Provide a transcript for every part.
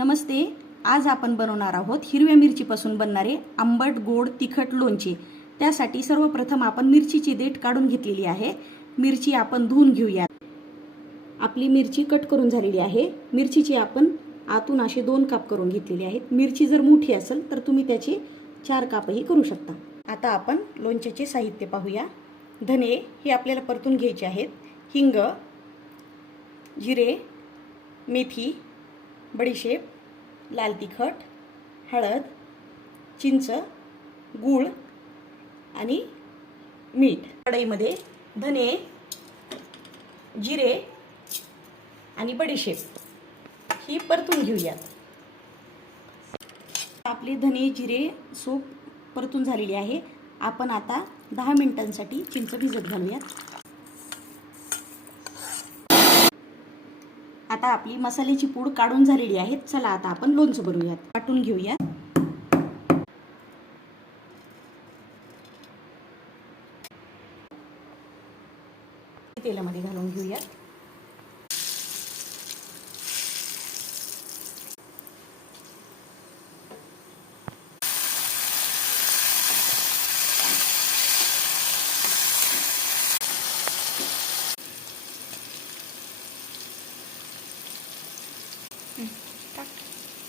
नमस्ते. आज आपण बनवणार आहोत हिरव्या मिरचीपासून बनणारे आंबट गोड तिखट लोणचे. त्यासाठी सर्वप्रथम आपण मिरचीची देठ काढून घेतलेली आहे. मिरची आपण धुवून घेऊया आपली मिरची कट करून झालेली आहे. मिरचीची आपण आतून असे दोन काप करून घेतलेले आहेत. मिरची जर मोठी असेल तर तुम्ही त्याचे चार कापही करू शकता. आता आपण लोणच्याचे साहित्य पाहूया. धने हे आपल्याला परतून घ्यायचे आहेत. हिंग जिरे मेथी बडीशेप लाल तिखट हळद चिंच गूळ आणि मीठ. कढईमध्ये धने जिरे आणि बडीशेप ही परतून घेऊयात. आपले धने जिरे सूप परतून झालेले आहे. आपण आता दहा मिनिटांसाठी चिंच भिजत घालूयात. आता आपली मसाल्याची पूड काढून झालेली आहे. चला आता आपण लोणचं बनवूयात. वाटून घेऊया. तेलामध्ये घालून घेऊयात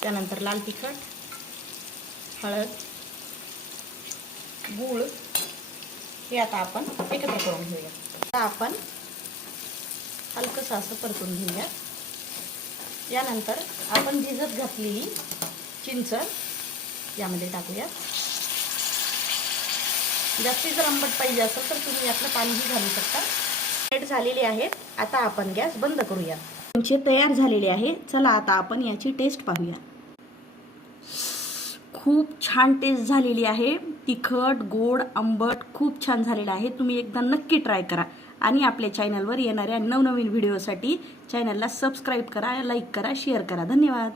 त्यानंतर लाल तिखट हळद गूळ. हे आता आपण एकत्र करून घेऊया. आता आपण हलकंसं असं परतून घेऊया. यानंतर आपण भिजत घातलेली चिंच यामध्ये टाकूया. जास्ती जर आंबट पाहिजे असेल तर तुम्ही यातलं पाणीही घालू शकता. रेड झालेली आहेत. आता आपण गॅस बंद करूया. तुमचे तयार झालेले आहे. चला आता आपण याची टेस्ट पाहूया. खूप छान टेस्ट झालेली आहे. तिखट गोड आंबट खूप छान झालेलं आहे. तुम्ही एकदा नक्की ट्राय करा. आणि आपल्या चॅनलवर येणाऱ्या नवनवीन व्हिडिओसाठी चॅनलला सबस्क्राईब करा लाईक करा शेअर करा. धन्यवाद.